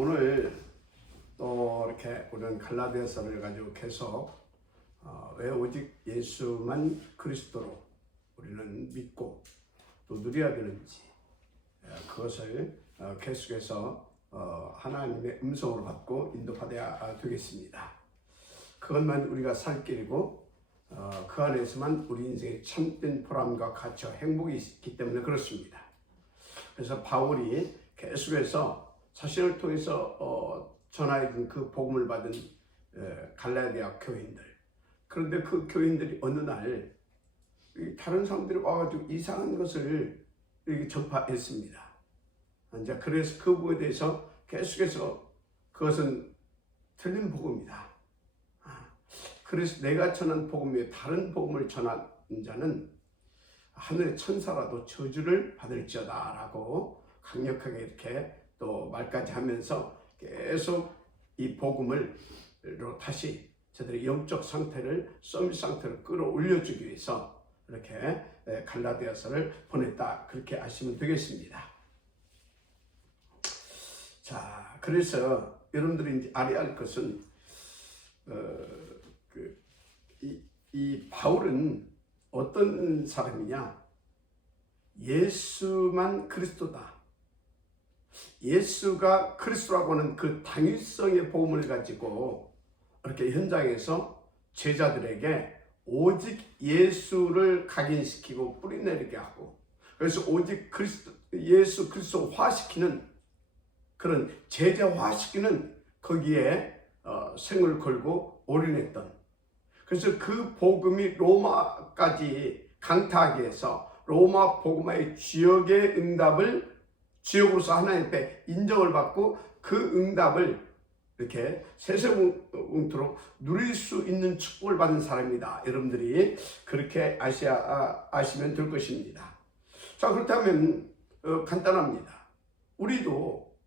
오늘 또 이렇게 우리는 갈라디아서를 가지고 계속 왜 오직 예수만 그리스도로 우리는 믿고 또 누려야 되는지 그것을 계속해서 하나님의 음성으로 받고 인도받아야 되겠습니다. 그것만 우리가 살 길이고 그 안에서만 우리 인생의 참된 보람과 가치와 행복이 있기 때문에 그렇습니다. 그래서 바울이 계속해서 자신을 통해서 전하여준 그 복음을 받은 갈라디아 교인들, 그런데 그 교인들이 어느 날 다른 사람들이 와가지고 이상한 것을 전파했습니다. 이제 그래서 그 부분에 대해서 계속해서 그것은 틀린 복음이다. 그래서 내가 전한 복음 외에 다른 복음을 전한 자는 하늘의 천사라도 저주를 받을지어다 라고 강력하게 이렇게 또 말까지 하면서 계속 이 복음을 다시 저들의 영적 상태를 서밋 상태로 끌어올려주기 위해서 이렇게 갈라디아서를 보냈다, 그렇게 아시면 되겠습니다. 자, 그래서 여러분들이 이제 알아야 할 것은 이 바울은 어떤 사람이냐? 예수만 그리스도다. 예수가 그리스도라고 하는 그 당위성의 복음을 가지고 이렇게 현장에서 제자들에게 오직 예수를 각인시키고 뿌리내리게 하고, 그래서 오직 예수 그리스도화시키는 그런 제자화시키는 거기에 생을 걸고 올인했던, 그래서 그 복음이 로마까지 강타하게 해서 로마 복음화의 지역의 응답을 지역으로서 하나님 앞에 인정을 받고 그 응답을 이렇게 세세뭉토록 누릴 수 있는 축복을 받은 사람입니다. 여러분들이 그렇게 아시면 될 것입니다. 자, 그렇다면 간단합니다. 우리도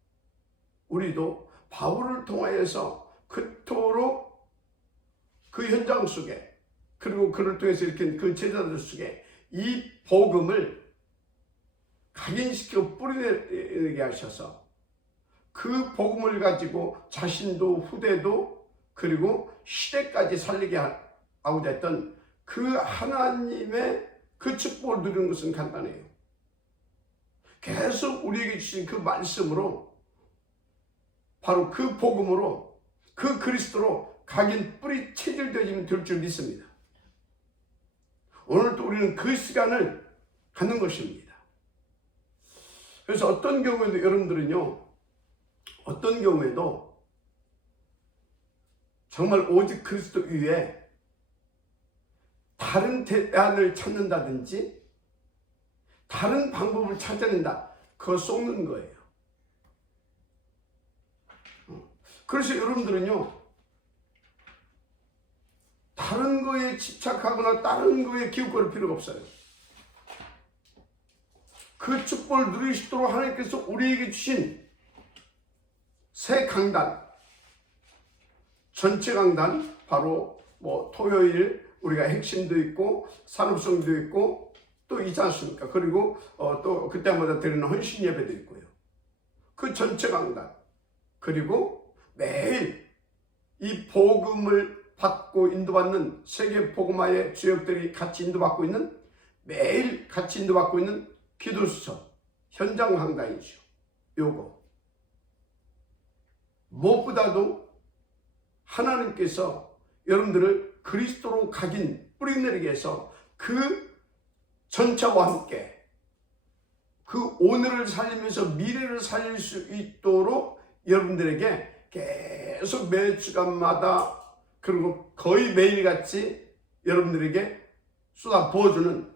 바울을 통하여서 그토록 그 현장 속에, 그리고 그를 통해서 이렇게 그 제자들 속에 이 복음을 각인시켜 뿌리내게 하셔서 그 복음을 가지고 자신도 후대도 그리고 시대까지 살리게 하고자 했던 그 하나님의 그 축복을 누리는 것은 간단해요. 계속 우리에게 주신 그 말씀으로, 바로 그 복음으로, 그 그리스도로 각인 뿌리 체질되어지면 될 줄 믿습니다. 오늘 또 우리는 그 시간을 갖는 것입니다. 그래서 어떤 경우에도 여러분들은요, 어떤 경우에도 정말 오직 그리스도 위에 다른 대안을 찾는다든지 다른 방법을 찾아낸다, 그거 속는 거예요. 그래서 여러분들은요, 다른 거에 집착하거나 다른 거에 기웃거릴 필요가 없어요. 그 축복을 누릴 수 있도록 하나님께서 우리에게 주신 새 강단, 전체 강단, 바로 토요일 우리가 핵심도 있고 산업성도 있고 또 있지 않습니까? 그리고 또 그때마다 드리는 헌신 예배도 있고요. 그 전체 강단, 그리고 매일 이 복음을 받고 인도받는 세계 복음화의 지역들이 같이 인도받고 있는, 매일 같이 인도받고 있는 기도 수첩, 현장 강단이죠. 요거 무엇보다도 하나님께서 여러분들을 그리스도로 각인 뿌리내리게 해서 그 전차와 함께 그 오늘을 살리면서 미래를 살릴 수 있도록 여러분들에게 계속 매 주간마다, 그리고 거의 매일같이 여러분들에게 쏟아 부어주는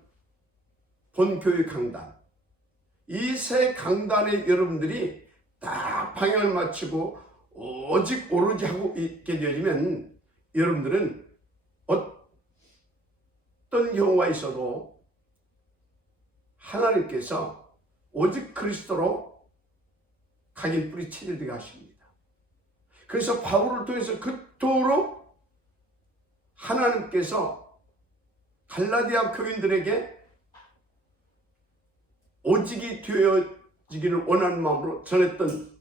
본교육 강단, 이 세 강단에 여러분들이 딱 방향을 맞추고 오직 오로지 하고 있게 되면 여러분들은 어떤 경우가 있어도 하나님께서 오직 그리스도로 각인 뿌리 체질되게 하십니다. 그래서 바울을 통해서 그토록 하나님께서 갈라디아 교인들에게 오직이 되어지기를 원하는 마음으로 전했던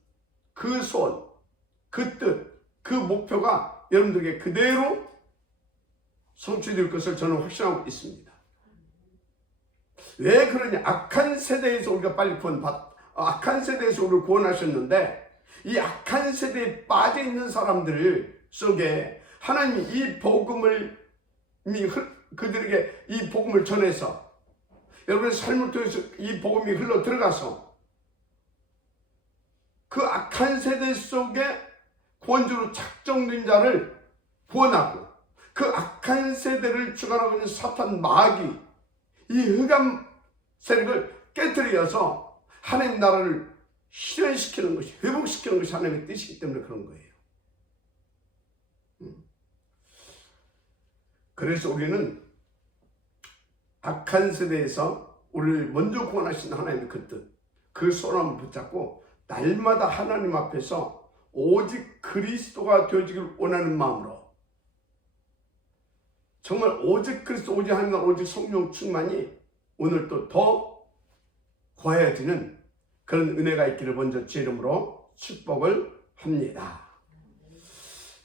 그 소원, 그 뜻, 그 목표가 여러분들에게 그대로 성취될 것을 저는 확신하고 있습니다. 왜 그러냐? 악한 세대에서 우리가 빨리 악한 세대에서 우리를 구원하셨는데, 이 악한 세대에 빠져 있는 사람들 속에 하나님이 이 복음을 그들에게 이 복음을 전해서 여러분의 삶을 통해서 이 복음이 흘러 들어가서 그 악한 세대 속에 구원주로 작정된 자를 구원하고, 그 악한 세대를 주관하고 있는 사탄 마귀, 이 흑암 세력을 깨뜨려서 하나님 나라를 실현시키는 것이, 회복시키는 것이 하나님의 뜻이기 때문에 그런 거예요. 그래서 우리는 악한 세대에서 우리를 먼저 구원하신 하나님의 그 뜻, 그 소원을 붙잡고 날마다 하나님 앞에서 오직 그리스도가 되어지길 원하는 마음으로, 정말 오직 그리스도, 오직 하나님, 오직 성령 충만이 오늘도 더 거해지는 그런 은혜가 있기를 먼저 주 이름으로 축복을 합니다.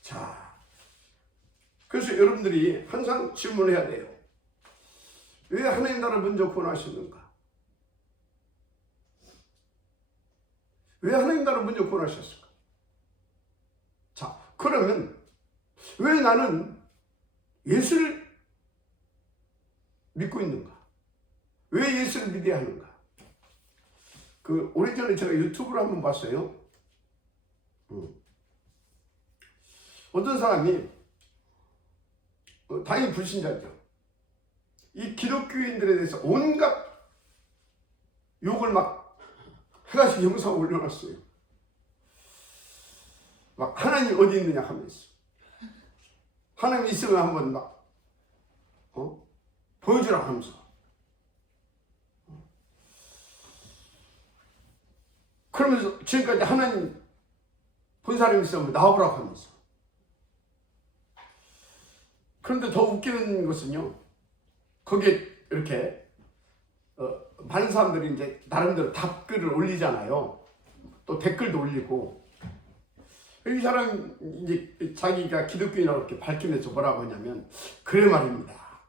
자, 그래서 여러분들이 항상 질문을 해야 돼요. 왜 하나님 나라를 먼저 구원하셨는가? 왜 하나님 나라를 먼저 구원하셨을까? 자, 그러면 왜 나는 예수를 믿고 있는가? 왜 예수를 믿어야 하는가? 오래전에 제가 유튜브를 한번 봤어요. 어떤 사람이, 당연히 불신자죠. 이 기독교인들에 대해서 온갖 욕을 막 해가지고 영상을 올려놨어요. 막 하나님 어디 있느냐 하면서, 하나님 있으면 한번 막 보여주라고 하면서, 그러면서 지금까지 하나님 본 사람이 있으면 나와보라고 하면서. 그런데 더 웃기는 것은요, 거기에 이렇게 많은 사람들이 이제 나름대로 답글을 올리잖아요. 또 댓글도 올리고. 이 사람 이제 자기가 기독교인이라고 이렇게 밝히면서 뭐라고 하냐면, 그래 말입니다.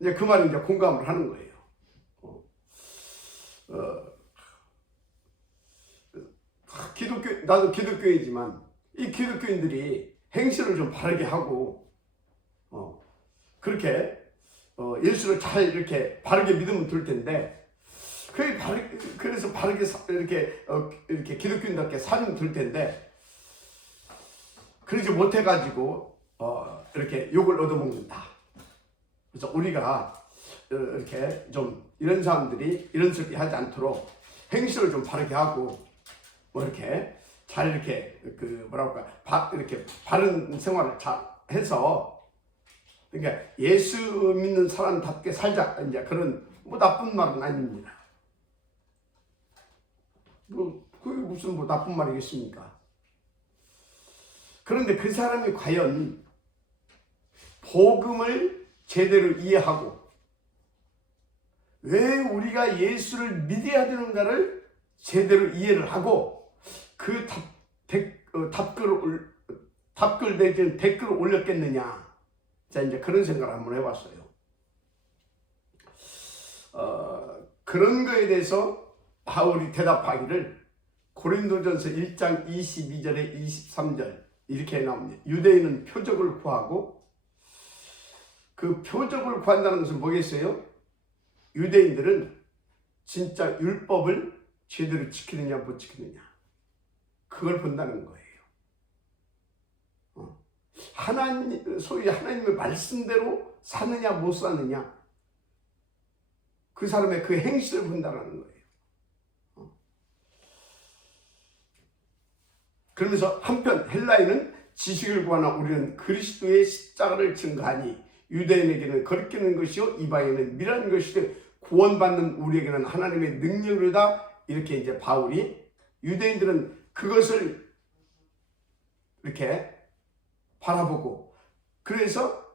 이제 그 말에 이제 공감을 하는 거예요. 나도 기독교이지만 이 기독교인들이 행실을 좀 바르게 하고, 그렇게 예수를 잘 이렇게 바르게 믿으면 될 텐데, 그래서 바르게 이렇게 기독교인답게 살면 될 텐데, 그러지 못해가지고 이렇게 욕을 얻어먹는다. 그래서 우리가 이렇게 좀 이런 사람들이 이런 소리 하지 않도록 행실을 좀 바르게 하고, 뭐 이렇게 잘 이렇게 이렇게 바른 생활을 잘 해서, 그러니까 예수 믿는 사람답게 살자, 이제 그런 뭐 나쁜 말은 아닙니다. 그게 무슨 나쁜 말이겠습니까? 그런데 그 사람이 과연 복음을 제대로 이해하고 왜 우리가 예수를 믿어야 되는가를 제대로 이해를 하고, 그 답글 내지는 댓글을 올렸겠느냐. 자, 이제 그런 생각을 한번 해봤어요. 그런 거에 대해서 바울이 대답하기를 고린도전서 1장 22절에 23절 이렇게 나옵니다. 유대인은 표적을 구하고, 그 표적을 구한다는 것은 뭐겠어요? 유대인들은 진짜 율법을 제대로 지키느냐 못 지키느냐, 그걸 본다는 거예요. 소위 하나님의 말씀대로 사느냐 못 사느냐, 그 사람의 그 행실을 본다는 거예요. 그러면서 한편 헬라인은 지식을 구하나 우리는 그리스도의 십자가를 증거하니 유대인에게는 거리끼는 것이요 이방인은 미련한 것이되 구원받는 우리에게는 하나님의 능력이다. 이렇게 이제 바울이, 유대인들은 그것을 이렇게 바라보고, 그래서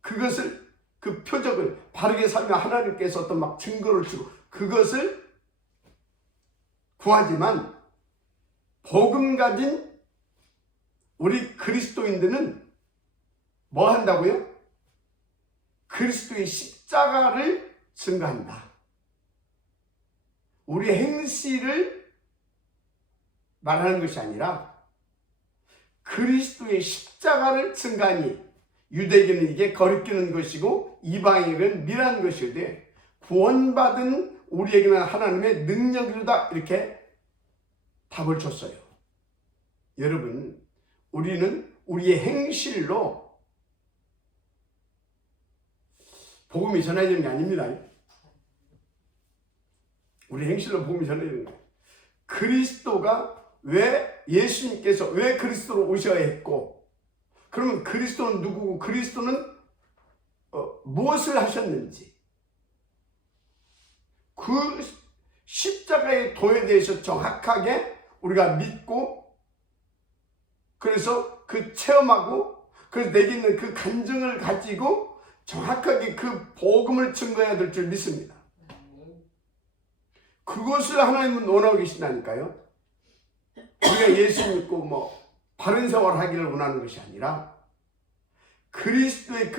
그것을, 그 표적을 바르게 살면 하나님께서 어떤 막 증거를 주고 그것을 구하지만, 복음 가진 우리 그리스도인들은 뭐 한다고요? 그리스도의 십자가를 증거한다. 우리 행실을 말하는 것이 아니라 그리스도의 십자가를 증거하니 유대인은 이게 거리끼는 것이고 이방인은 미란 것이되 구원받은 우리에게는 하나님의 능력이다. 이렇게 답을 줬어요. 여러분, 우리는 우리의 행실로 복음이 전해지는 게 아닙니다. 우리 행실로 복음이 전해지는 거예요. 그리스도가 왜 예수님께서 왜 그리스도로 오셔야 했고, 그러면 그리스도는 누구고 그리스도는 무엇을 하셨는지, 그 십자가의 도에 대해서 정확하게 우리가 믿고, 그래서 그 체험하고, 그래서 내게 있는 그 간증을 가지고 정확하게 그 복음을 증거해야 될 줄 믿습니다. 그것을 하나님은 원하고 계신다니까요. 우리가 예수 믿고 바른 생활을 하기를 원하는 것이 아니라 그리스도의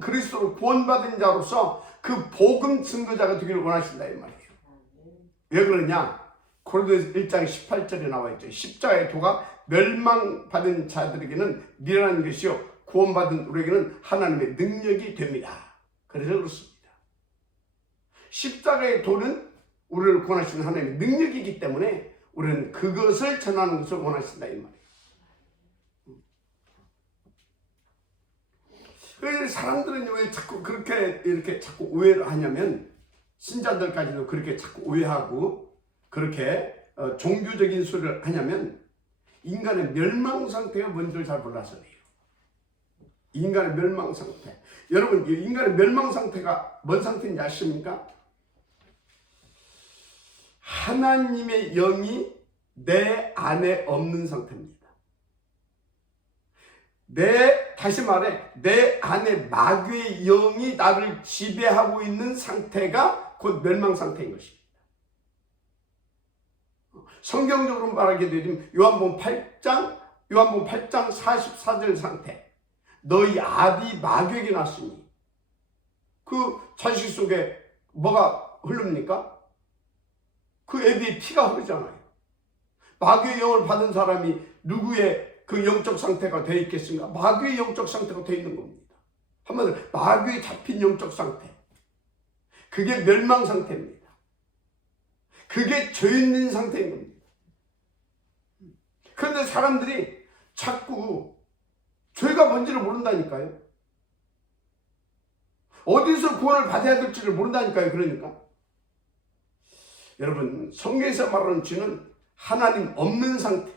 그리스도로 구원받은 자로서 그 복음 증거자가 되기를 원하신다 이 말이에요. 왜 그러냐? 고린도서 1장 18절에 나와 있죠. 십자가의 도가 멸망받은 자들에게는 미련한 것이요 구원받은 우리에게는 하나님의 능력이 됩니다. 그래서 그렇습니다. 십자가의 도는 우리를 구원하시는 하나님의 능력이기 때문에 우리는 그것을 전하는 것을 원하신다 이 말이에요. 왜 사람들은 왜 자꾸 그렇게 이렇게 자꾸 오해를 하냐면, 신자들까지도 그렇게 자꾸 오해하고 그렇게 종교적인 소리를 하냐면 인간의 멸망 상태가 뭔지를 잘 몰라서 그래요. 인간의 멸망 상태. 여러분, 인간의 멸망 상태가 뭔 상태인지 아십니까? 하나님의 영이 내 안에 없는 상태입니다. 다시 말해, 내 안에 마귀의 영이 나를 지배하고 있는 상태가 곧 멸망 상태인 것입니다. 성경적으로 말하게 되면 요한복음 8장 44절 상태. 너희 아비 마귀에게 났으니, 그 자식 속에 뭐가 흐릅니까? 그 애비의 피가 흐르잖아요. 마귀의 영을 받은 사람이 누구의 그 영적 상태가 되어 있겠습니까? 마귀의 영적 상태가 되어 있는 겁니다. 한마디로 마귀에 잡힌 영적 상태. 그게 멸망 상태입니다. 그게 죄 있는 상태인 겁니다. 그런데 사람들이 자꾸 죄가 뭔지를 모른다니까요. 어디서 구원을 받아야 될지를 모른다니까요. 그러니까 여러분, 성경에서 말하는 죄는 하나님 없는 상태,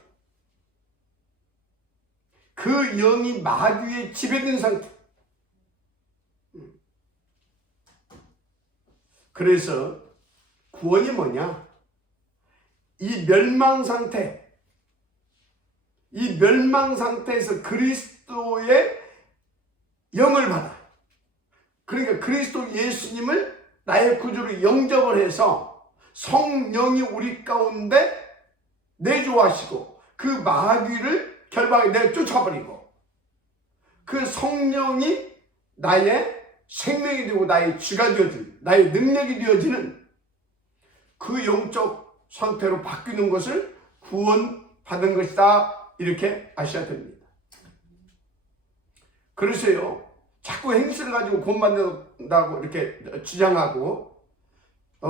그 영이 마귀에 지배된 상태. 그래서 구원이 뭐냐? 이 멸망 상태에서 그리스도의 영을 받아. 그러니까 그리스도 예수님을 나의 구주로 영접을 해서 성령이 우리 가운데 내주하시고 그 마귀를 결박에 내가 쫓아버리고, 그 성령이 나의 생명이 되고 나의 쥐가 되어지는, 나의 능력이 되어지는 그 영적 상태로 바뀌는 것을 구원받은 것이다, 이렇게 아셔야 됩니다. 그래서요, 자꾸 행실을 가지고 구원받는다고 이렇게 주장하고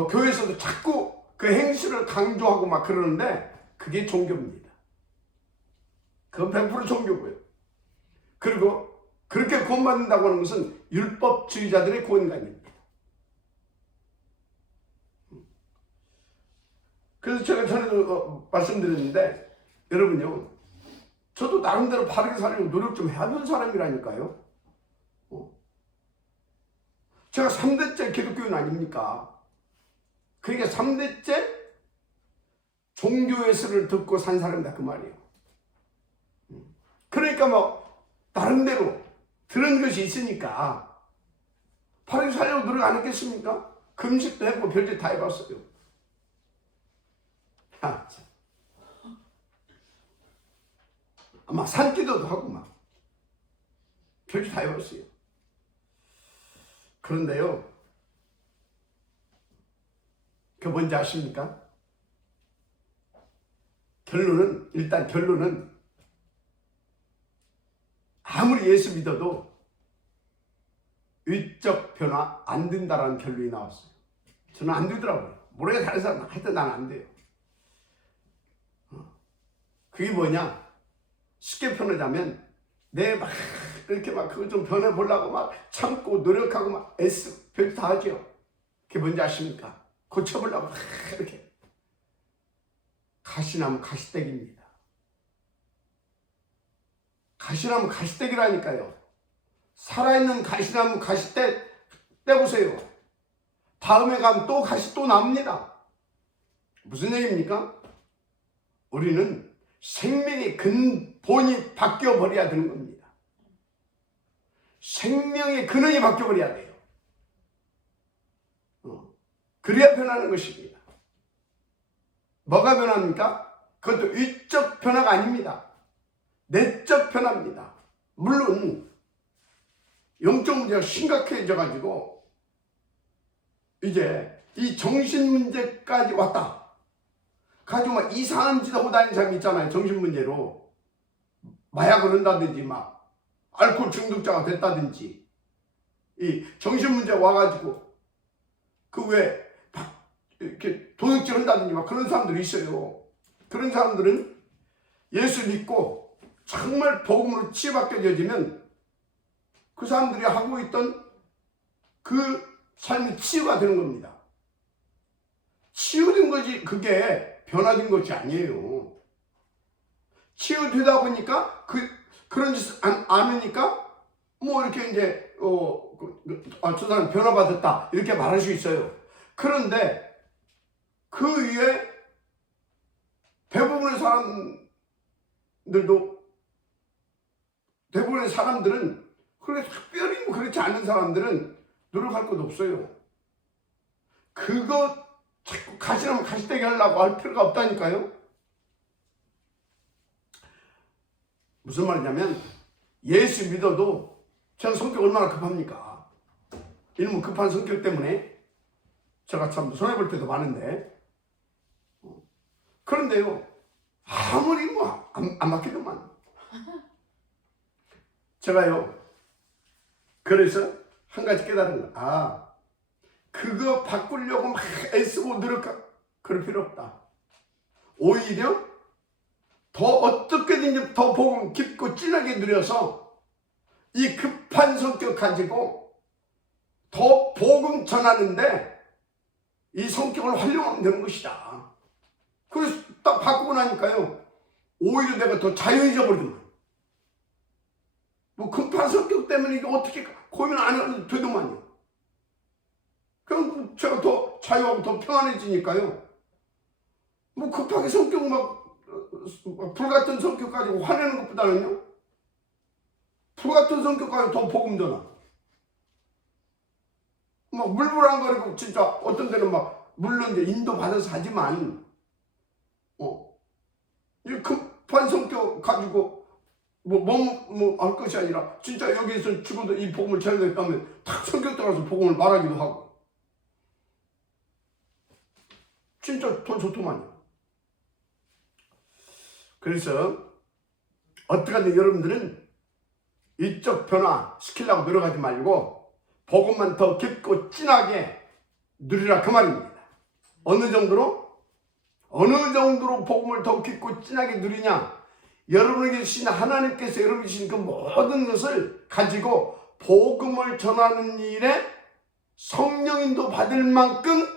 교회에서도 자꾸 그 행실을 강조하고 막 그러는데 그게 종교입니다. 그건 100% 종교고요. 그리고 그렇게 구원받는다고 하는 것은 율법주의자들의 구원관입니다. 그래서 제가 전에도 말씀드렸는데, 여러분요, 저도 나름대로 바르게 살려고 노력 좀 해야 사람이라니까요. 제가 3대째 기독교인 아닙니까? 그러니까 3대째 종교 예술을 듣고 산 사람이다 그 말이에요. 그러니까 나름대로 들은 것이 있으니까 바르게 살려고 노력 안 했겠습니까? 금식도 했고 별짓 다 해봤어요. 막 산기도도 하고 막 별짓 다 해봤어요. 그런데요, 그 뭔지 아십니까? 결론은 아무리 예수 믿어도 위적 변화 안 된다라는 결론이 나왔어요. 저는 안 되더라고요. 모르게 다른 사람 하여튼 난 안 돼요. 그게 뭐냐? 쉽게 표현하자면 내 막 이렇게 막 그거 좀 변해보려고 막 참고 노력하고 막 별짓 다 하죠. 그게 뭔지 아십니까? 고쳐보려고 막 이렇게 가시나무 가시떼기입니다. 가시나무 가시떼기라니까요. 살아있는 가시나무 가시떼 떼보세요. 다음에 가면 또 가시 또 납니다. 무슨 얘기입니까? 우리는 생명의 근본이 바뀌어버려야 되는 겁니다. 생명의 근원이 바뀌어버려야 돼요. 그래야 변하는 것입니다. 뭐가 변합니까? 그것도 위적 변화가 아닙니다. 내적 변화입니다. 물론 영적 문제가 심각해져 가지고 이제 이 정신 문제까지 왔다 가지고 막 이상한 짓 하고 다니는 사람이 있잖아요. 정신 문제로 마약을 한다든지 막 알코올 중독자가 됐다든지 이 정신 문제 와가지고 그 왜 이렇게 도둑질 한다든지 막 그런 사람들이 있어요. 그런 사람들은 예수 믿고 정말 복음으로 치유받겨지면 그 사람들이 하고 있던 그 삶이 치유가 되는 겁니다. 치유된 거지 그게 변화된 것이 아니에요. 치유되다 보니까 그런 짓 안 하니까 뭐 이렇게 이제 저 사람 변화받았다 이렇게 말할 수 있어요. 그런데 그 위에 대부분의 사람들은 그렇게 특별히 뭐 그렇지 않은 사람들은 노력할 것도 없어요. 그거 자꾸 가시나무 가시떼기 하려고 할 필요가 없다니까요. 무슨 말이냐면 예수 믿어도 제가 성격 얼마나 급합니까? 이놈의 급한 성격 때문에 제가 참 손해볼 때도 많은데 그런데요 아무리 뭐 안 막히더만 제가요 그래서 한 가지 깨달은 거 그거 바꾸려고 막 애쓰고 노력하고 그럴 필요 없다. 오히려 더 어떻게든지 더 복음 깊고 진하게 누려서 이 급한 성격 가지고 더 복음 전하는데 이 성격을 활용하면 되는 것이다. 그래서 딱 바꾸고 나니까요 오히려 내가 더 자유해져 버리더만. 뭐 급한 성격 때문에 이게 어떻게 고민 안 해도 되더만요. 그럼 제가 더 자유하고 더 평안해지니까요. 뭐 급하게 성격 불같은 성격 가지고 화내는 것보다는요. 불같은 성격 가지고 더 복음 전하. 막 물불안거리고 진짜 어떤 데는 막 물론 이제 인도 받아서 하지만 이 급한 성격 가지고 뭐 할 것이 아니라 진짜 여기서 죽어도 이 복음을 전하겠다면 탁 성격 따라서 복음을 말하기도 하고 진짜 더 좋더만요. 그래서 어떡하든 여러분들은 이쪽 변화 시키려고 노력하지 말고 복음만 더 깊고 진하게 누리라 그 말입니다. 어느 정도로 복음을 더 깊고 진하게 누리냐? 여러분에게 주신 하나님께서 여러분에게 주신 그 모든 것을 가지고 복음을 전하는 일에 성령인도 받을 만큼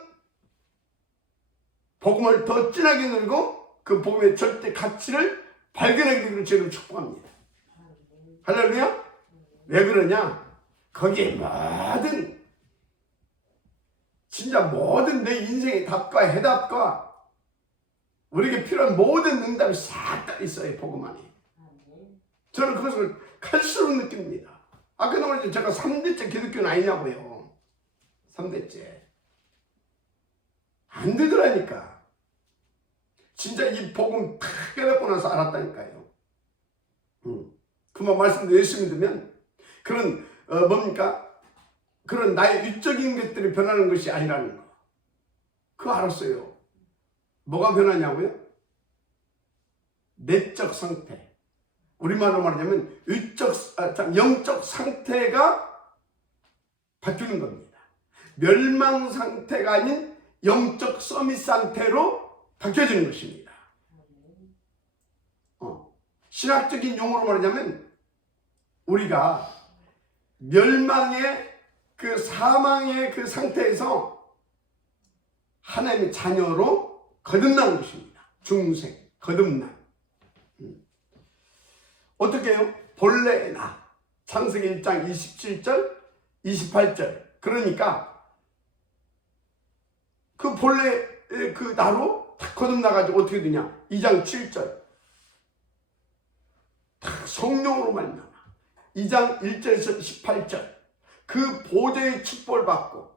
복음을 더 진하게 누리고 그 복음의 절대 가치를 발견하게 되기를 저는 축복합니다. 할렐루야? 왜 그러냐? 거기에 모든 내 인생의 답과 해답과 우리에게 필요한 모든 응답이 싹 다 있어요. 복음 안에. 저는 그것을 갈수록 느낍니다. 아까 말했죠. 제가 3대째 기독교는 아니냐고요. 3대째. 안 되더라니까. 진짜 이 복음 탁 깨닫고 나서 알았다니까요. 그만 말씀도 열심히 들으면 그런 뭡니까? 그런 나의 육적인 것들이 변하는 것이 아니라는 거. 그거 알았어요. 뭐가 변하냐고요? 내적 상태. 우리말로 말하자면 영적 상태가 바뀌는 겁니다. 멸망 상태가 아닌 영적 서밋 상태로 바뀌어지는 것입니다. 신학적인 용어로 말하자면 우리가 멸망의 그 사망의 그 상태에서 하나님의 자녀로 거듭나는 것입니다. 중생, 거듭남. 어떻게 해요? 본래의 나. 창세기 1장 27절, 28절. 그러니까 그 본래의 그 나로 탁 거듭나가지고 어떻게 되냐? 2장 7절. 탁 성령으로 말미암아. 2장 1절에서 18절. 그 보좌의 축복을 받고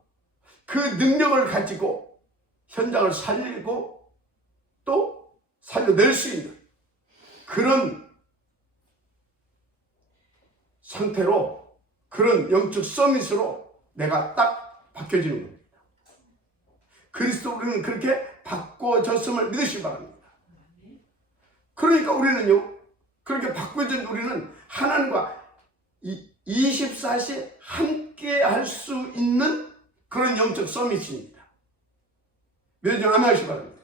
그 능력을 가지고 현장을 살리고 또 살려낼 수 있는 그런 상태로, 그런 영적 서밋으로 내가 딱 바뀌어지는 겁니다. 그리스도 우리는 그렇게 바꿔졌음을 믿으시기 바랍니다. 그러니까 우리는요, 그렇게 바꿔진 우리는 하나님과 24시 함께 할 수 있는 그런 영적 서밋입니다. 믿으시면 아멘 하시기 바랍니다.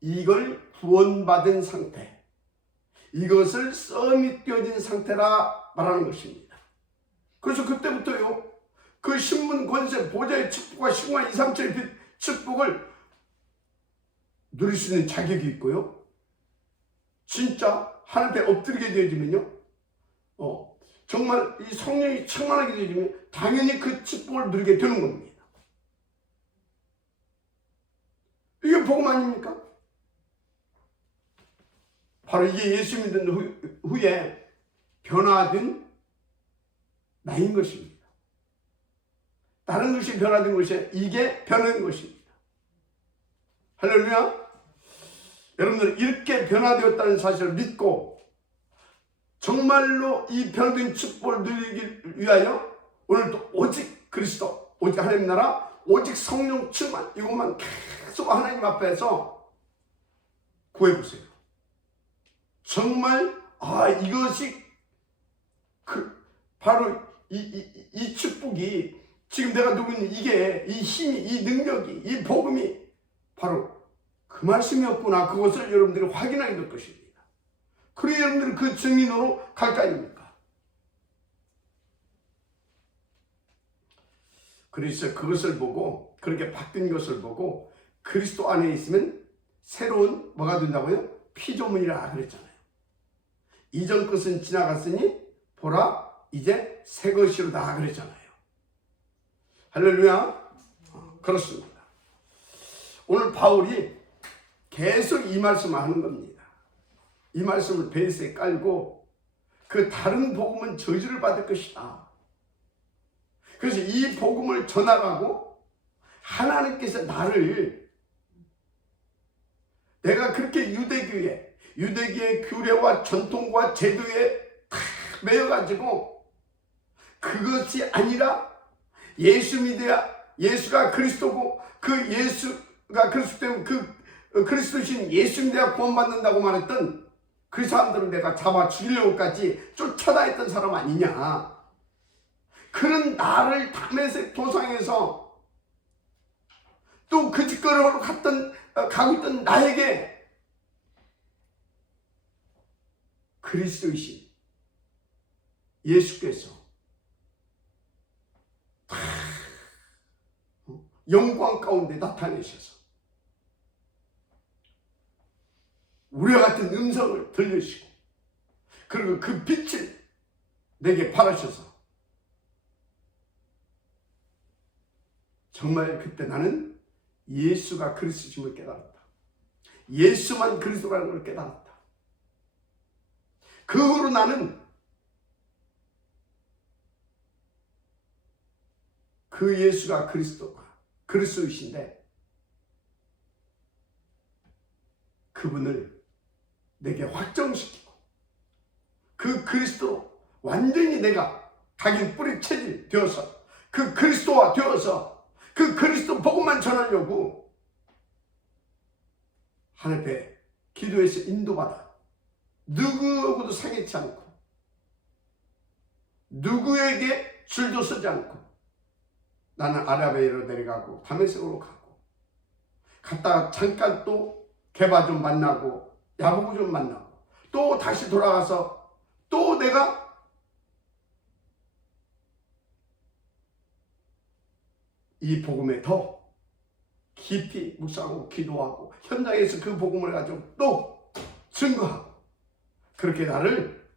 이걸 구원받은 상태, 이것을 서밋되어진 상태라 말하는 것입니다. 그래서 그때부터요, 그 신분, 권세, 보좌의 축복과 신과 2, 3천의 빛 축복을 누릴 수 있는 자격이 있고요, 진짜 하나님 앞에 엎드리게 되어지면요, 정말 이 성령이 충만하게 되어지면 당연히 그 축복을 누리게 되는 겁니다. 이게 복음 아닙니까? 바로 이게 예수 믿은 후에 변화된 나인 것입니다. 다른 것이 변화된 것이 이게 변화된 것입니다. 할렐루야. 여러분들 이렇게 변화되었다는 사실을 믿고 정말로 이 변화된 축복을 누리기 위하여 오늘도 오직 그리스도, 오직 하나님 나라, 오직 성령 충만, 이것만 계속 하나님 앞에서 구해보세요. 정말 이것이 바로 이 축복이, 지금 내가 누구 있는 이게, 이 힘이, 이 능력이, 이 복음이 바로 그 말씀이었구나, 그것을 여러분들이 확인하게 될 것입니다. 그래야 여러분들은 그 증인으로 갈 거 아닙니까? 그래서 그것을 보고, 그렇게 바뀐 것을 보고 그리스도 안에 있으면 새로운 뭐가 된다고요? 피조물이라 그랬잖아요. 이전 것은 지나갔으니 보라 이제 새 것이로다 그랬잖아요. 할렐루야. 그렇습니다. 오늘 바울이 계속 이 말씀을 하는 겁니다. 이 말씀을 베이스에 깔고 그 다른 복음은 저주를 받을 것이다. 그래서 이 복음을 전하라고 하나님께서 나를, 내가 그렇게 유대교의 규례와 전통과 제도에 탁 매여가지고 그것이 아니라 예수 믿어야 예수가 그리스도고 그 예수가 그리스도 때문에 그 그리스도신 예수 믿어야 구원받는다고 말했던 그 사람들을 내가 잡아 죽이려고까지 쫓아다녔던 사람 아니냐. 그런 나를 담에색 도상에서 또 그 짓거리로 가고 있던 나에게 그리스도이신 예수께서 영광 가운데 나타내셔서 우리와 같은 음성을 들려주시고, 그리고 그 빛을 내게 바라셔서 정말 그때 나는 예수가 그리스도심을 깨달았다. 예수만 그리스도라는 걸 깨달았다. 그 후로 나는 그 예수가 그리스도이신데 그분을 내게 확정시키고 그 그리스도로 완전히 내가 각인 뿌리 체질 되어서 그 그리스도와 되어서 그 그리스도 복음만 전하려고 하늘 앞에 기도에서 인도받아 누구하고도 상의치 않고 누구에게 줄도 서지 않고 나는 아라비아로 내려가고 다메섹으로 가고 갔다가 잠깐 또 게바 좀 만나고 야고보 좀 만나고 또 다시 돌아가서 또 내가 이 복음에 더 깊이 묵상하고 기도하고 현장에서 그 복음을 가지고 또 증거하고 그렇게 나를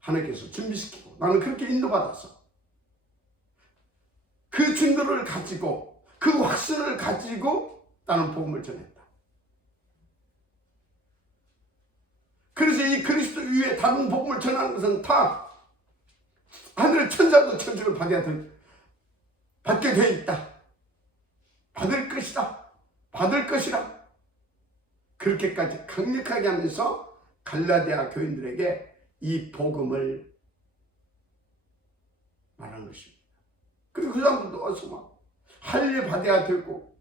하나님께서 준비시키고 나는 그렇게 인도받았어. 그 증거를 가지고 그 확신을 가지고 나는 복음을 전했다. 그래서 이 그리스도 위에 다른 복음을 전하는 것은 다 하늘의 천사도 천직을 받게 돼 있다. 받을 것이다. 받을 것이다. 그렇게까지 강력하게 하면서 갈라디아 교인들에게 이 복음을 말한 것입니다. 그리고 그 사람들도 와서 막 할례 받아야 되고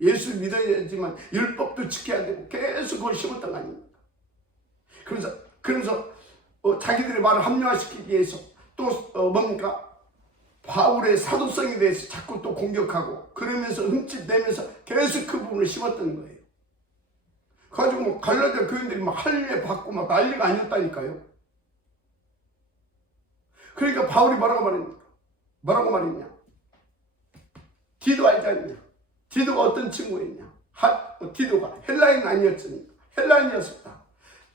예수 믿어야지만 율법도 지켜야 되고 계속 그걸 심었던 거 아닙니까? 그래서 자기들의 말을 합리화시키기 위해서 또 뭡니까? 바울의 사도성에 대해서 자꾸 또 공격하고 그러면서 흠집내면서 계속 그 부분을 심었던 거예요. 가지고 뭐 갈라디아 교인들이 막 할례 받고 막 난리가 아니었다니까요. 그러니까 바울이 뭐라고 말했냐? 디도 알지 않냐? 디도가 어떤 친구였냐? 디도가 헬라인 아니었으니까 헬라인이었었다.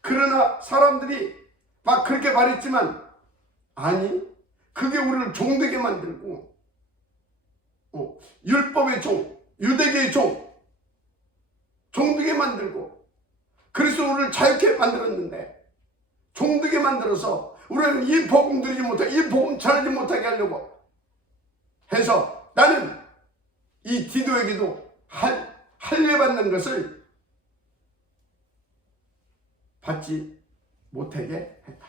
그러나 사람들이 막 그렇게 말했지만 아니 그게 우리를 종되게 만들고 율법의 종, 유대계의 종되게 만들고 그래서 우리를 자유케 만들었는데 종되게 만들어서 우리는 이 복음 누리지 못하게 이 복음 전하지 못하게 하려고 해서 나는 이 디도에게도 할례 받는 것을 받지 못하게 했다.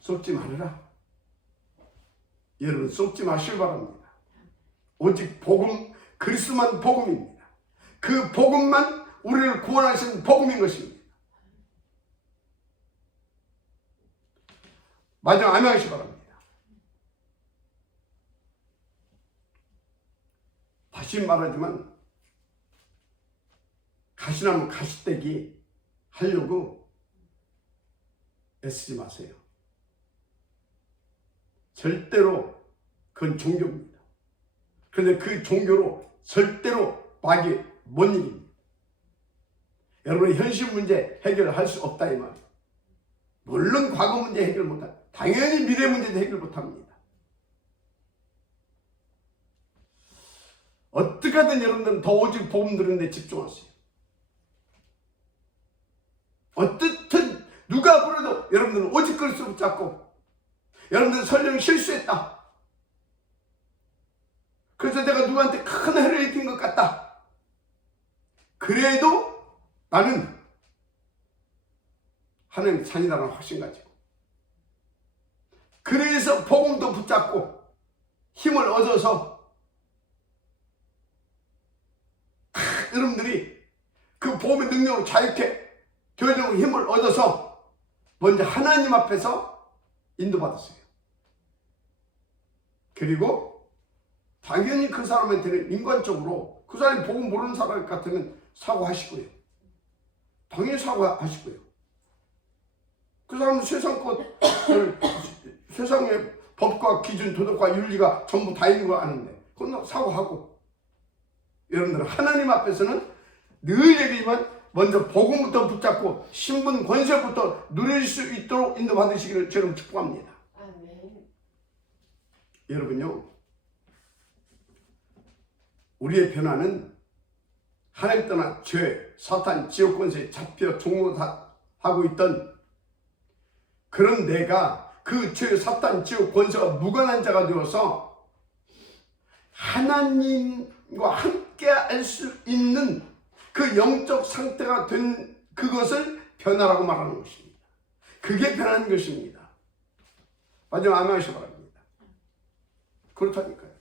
속지 말아라. 여러분 속지 마시길 바랍니다. 오직 복음, 그리스도만 복음입니다. 그 복음만 우리를 구원하신 복음인 것입니다. 마지막 암양하시기 바랍니다. 다시 말하지만 가시나무 가시떼기 하려고 애쓰지 마세요. 절대로 그건 종교입니다. 그런데 그 종교로 절대로 막이 못 이깁니다. 여러분의 현실 문제 해결할 수 없다 이 말이에요. 물론 과거 문제 해결 못합니다. 당연히 미래 문제도 해결 못합니다. 어떻게 하든 여러분들은 더 오직 복음 들은 데 집중하세요. 어떻든 누가 부르도 여러분들은 오직 그리스도 붙잡고 여러분들은 설령 실수했다. 그래서 내가 누구한테 큰 해를 입힌 것 같다. 그래도 나는 하나님 산이라는 확신 가지고 그래서 복음도 붙잡고 힘을 얻어서 여러분들이 그 복음의 능력으로 자유케 교회적으로 힘을 얻어서 먼저 하나님 앞에서 인도받았어요. 그리고 당연히 그 사람한테는 인간적으로 그 사람이 복음 모르는 사람 같으면 사과하시고요. 당연히 사과하시고요. 그 사람은 세상의 법과 기준, 도덕과 윤리가 전부 다 있는 거 아는데 그건 사과하고 여러분들은 하나님 앞에서는 늘 얘기지만 먼저 복음부터 붙잡고 신분 권세부터 누릴 수 있도록 인도받으시기를 저는 축복합니다. 아멘. 여러분요, 우리의 변화는 하나님 떠나 죄, 사탄, 지옥 권세에 잡혀 종노하고 있던 그런 내가 그 죄, 사탄, 지옥 권세와 무관한 자가 되어서 하나님과 함께 할 수 있는 그 영적 상태가 된 그것을 변화라고 말하는 것입니다. 그게 변한 것입니다. 마지막 아멘하시기 바랍니다. 그렇다니까요.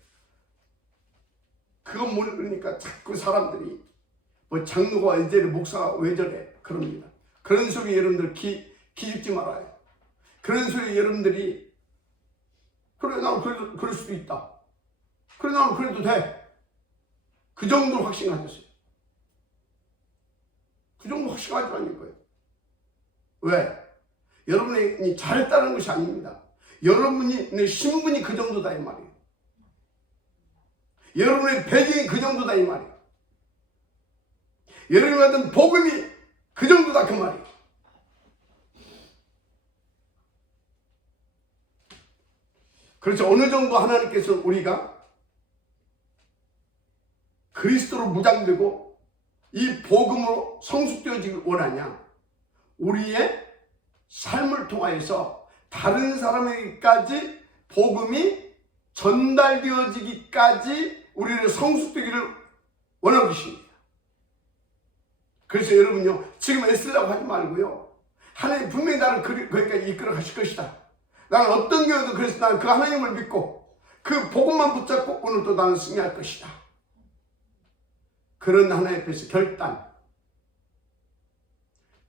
그건 모르니까 자꾸 사람들이 뭐 장로가 왜 저래, 목사가 왜 저래 그럽니다. 그런 소리 여러분들 기죽지 말아요. 그런 소리 여러분들이 그래 나는 그럴 수도 있다. 그래 나는 그래도 돼. 그 정도로 확신 가졌어요. 그 정도 확신 가지라는 거예요. 왜? 여러분이 잘했다는 것이 아닙니다. 여러분의 신분이 그 정도다 이 말이에요. 여러분의 배경이 그 정도다 이 말이에요. 여러분이 받은 복음이 그 정도다 그 말이에요. 그렇죠. 어느 정도 하나님께서 우리가 그리스도로 무장되고 이 복음으로 성숙되어지길 원하냐? 우리의 삶을 통하여서 다른 사람에게까지 복음이 전달되어지기까지 우리를 성숙되기를 원하고 계십니다. 그래서 여러분요, 지금 애쓰려고 하지 말고요, 하나님 분명히 나를 거기까지 이끌어 가실 것이다. 나는 어떤 경우도 그래서 나는 그 하나님을 믿고 그 복음만 붙잡고 오늘도 나는 승리할 것이다. 그런 하나님 앞에서 결단,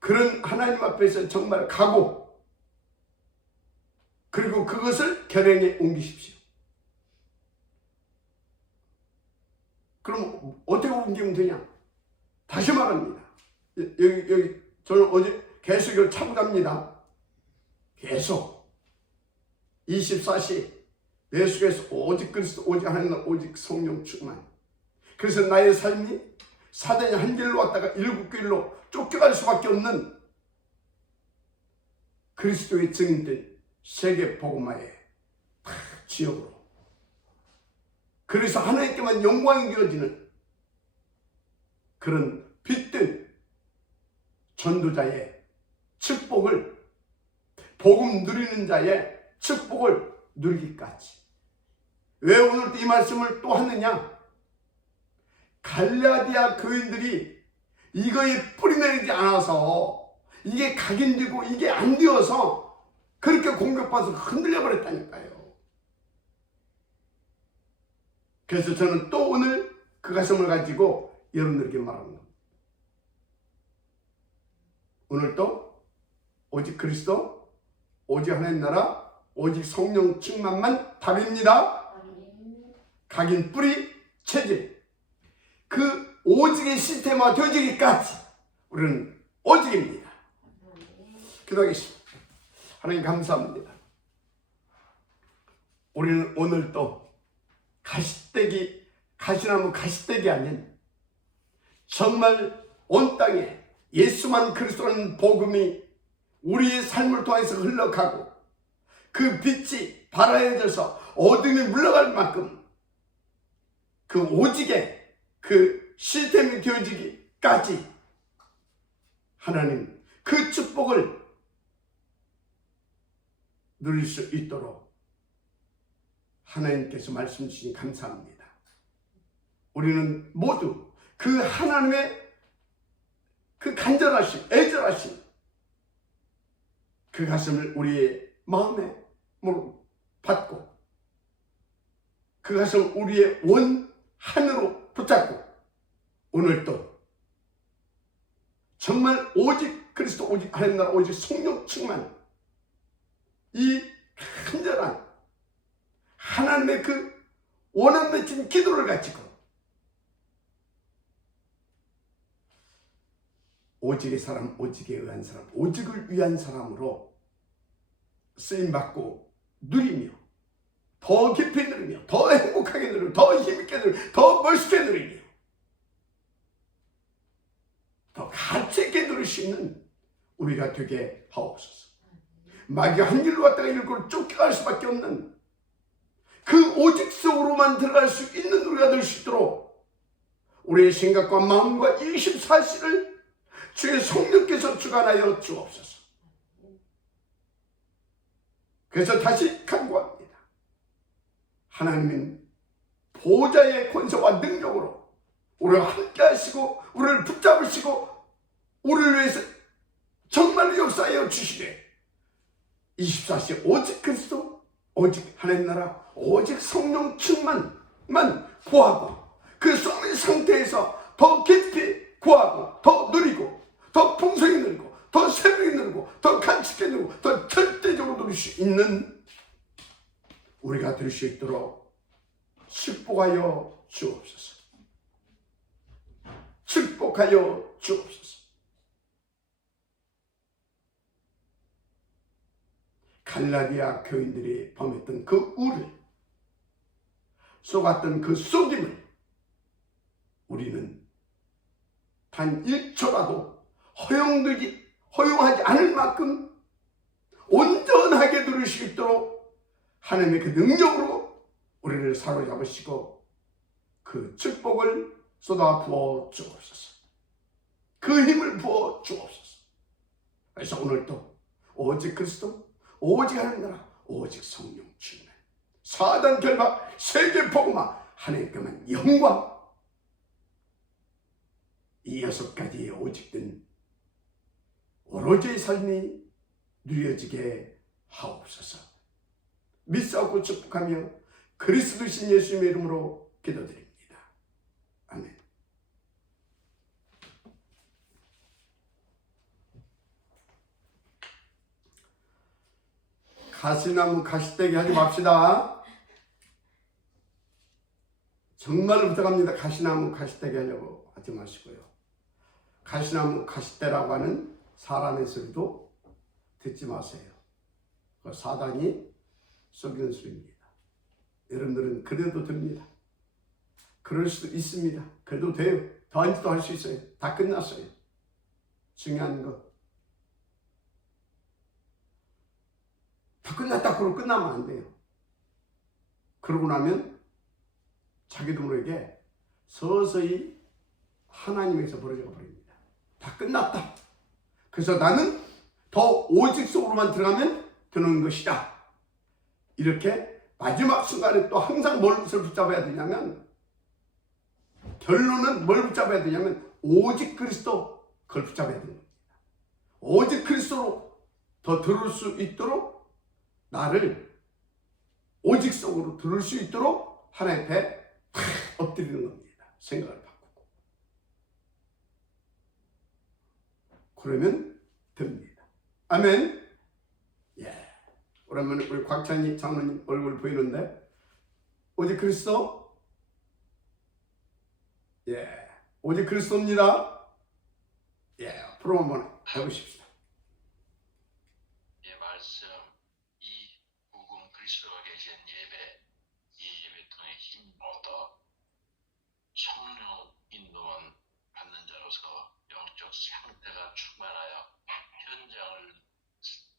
그런 하나님 앞에서 정말 각오, 그리고 그것을 결행에 옮기십시오. 그럼 어떻게 옮기면 되냐? 다시 말합니다. 여기 저는 어제 계속 이걸 차고 갑니다. 계속 24시 내 속에서 오직 그리스도, 오직 하나님, 오직 성령 충만. 그래서 나의 삶이 사단이 한 길로 왔다가 일곱 길로 쫓겨갈 수밖에 없는 그리스도의 증인된 세계 복음화의 지역으로, 그래서 하나님께만 영광이 되어지는 그런 빛된 전도자의 축복을, 복음 누리는 자의 축복을 누리기까지. 왜 오늘 이 말씀을 또 하느냐? 갈라디아 교인들이 이거에 뿌리내리지 않아서, 이게 각인되고 이게 안 되어서 그렇게 공격받아서 흔들려 버렸다니까요. 그래서 저는 또 오늘 그 가슴을 가지고 여러분들에게 말합니다. 오늘도 오직 그리스도, 오직 하나님 나라, 오직 성령 충만만 답입니다. 각인 뿌리 체질, 그 오직의 시스템화 되어지기까지 우리는 오직입니다. 기도하겠습니다. 하나님 감사합니다. 우리는 오늘도 가시나무 가시떼기 아닌 정말 온 땅에 예수만 그리스도라는 복음이 우리의 삶을 통해서 흘러가고 그 빛이 발하여져서 어둠이 물러갈 만큼 그 오직의 그 시스템이 되어지기까지 하나님 그 축복을 누릴 수 있도록 하나님께서 말씀 주시니 감사합니다. 우리는 모두 그 하나님의 그 간절하심, 애절하심, 그 가슴을 우리의 마음에 받고 그 가슴을 우리의 원한으로 붙잡고 오늘도 정말 오직 그리스도, 오직 하나님 나라, 오직 성령 충만, 이 간절한 하나님의 그 원한 맺힌 기도를 가지고 오직의 사람, 오직에 의한 사람, 오직을 위한 사람으로 쓰임받고 누리며 더 깊이 누리며 더 행복하게 누리며 더 힘있게 누리며 더 멋있게 누리며 더 가치 있게 누릴 수 있는 우리가 되게 하옵소서. 마귀가 한 길로 왔다가 일골로 쫓겨갈 수밖에 없는 그 오직 속으로만 들어갈 수 있는 우리가 될 수 있도록 우리의 생각과 마음과 24시를 주의 성령께서 주관하여 주옵소서. 그래서 다시 간구합니다. 하나님은 보좌의 권세와 능력으로 우리와 함께 하시고 우리를 붙잡으시고 우리를 위해서 정말로 역사하여 주시되 24시 오직 그리스도, 오직 하나님 나라, 오직 성령 충만만 구하고 그 상태에서 더 깊이 구하고 더 누리고 더 풍성히 누리고 더 새롭게 누리고 더 간직하게 누리고 더 절대적으로 누릴 수 있는 우리가 될 수 있도록 축복하여 주옵소서. 축복하여 주옵소서. 갈라디아 교인들이 범했던 그 우를, 속았던 그 속임을 우리는 단 1초라도 허용하지 않을 만큼 온전하게 누릴 수 있도록 하나님의 그 능력으로 우리를 사로잡으시고 그 축복을 쏟아 부어 주옵소서. 그 힘을 부어 주옵소서. 그래서 오늘도 오직 그리스도, 오직 하나님 나라, 오직 성령 충만, 사단 결박, 세계 복음화, 하나님께만 영광, 이 6가지의 오직된 오로지의 삶이 누려지게 하옵소서. 믿사옵고 축복하며 그리스도신 예수님의 이름으로 기도드립니다. 아멘. 가시나무 가시떼기 하지 맙시다. 정말로 부탁합니다. 가시나무 가시떼기 하려고 하지 마시고요. 가시나무 가시떼라고 하는 사람의 소리도 듣지 마세요. 사단이 속이는 소리입니다. 여러분들은 그래도 됩니다. 그럴 수도 있습니다. 그래도 돼요. 더한지도 할 수 있어요. 다 끝났어요. 중요한 거. 다 끝났다 그러고 끝나면 안 돼요. 그러고 나면 자기도 모르게 서서히 하나님에서 벌어져 버립니다. 다 끝났다. 그래서 나는 더 오직 속으로만 들어가면 되는 것이다. 이렇게 마지막 순간에 또 항상 뭘 붙잡아야 되냐면, 결론은 뭘 붙잡아야 되냐면 오직 그리스도, 그걸 붙잡아야 되는 겁니다. 오직 그리스도로 더 들을 수 있도록, 나를 오직 속으로 들을 수 있도록 하나님 앞에 탁 엎드리는 겁니다. 생각을 바꾸고. 그러면 됩니다. 아멘. 예. 오랜만에 우리 곽찬희 장로님 얼굴 보이는데, 오직 그리스도? 예. 오직 그리스도입니다. 예. 프로 한번 해보십시다. 예, 말씀, 이 복음 그리스도가 계신 예배, 이 예배 통해 힘 얻어 성령 인도만 받는 자로서 영적 상태가 충만하여 현장을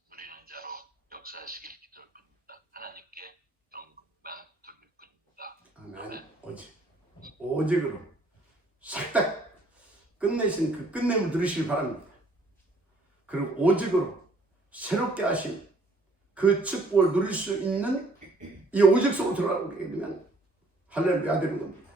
누리는 자로 역사하시길 기도를 듭니다. 하나님께 영광만 돌릴 뿐입니다. 아멘. 오직으로 싹 다 끝내신 그 끝냄을 들으시길 바랍니다. 그리고 오직으로 새롭게 하신 그 축복을 누릴 수 있는 이 오직 속으로 들어가게 되면 할렐루야 되는 겁니다.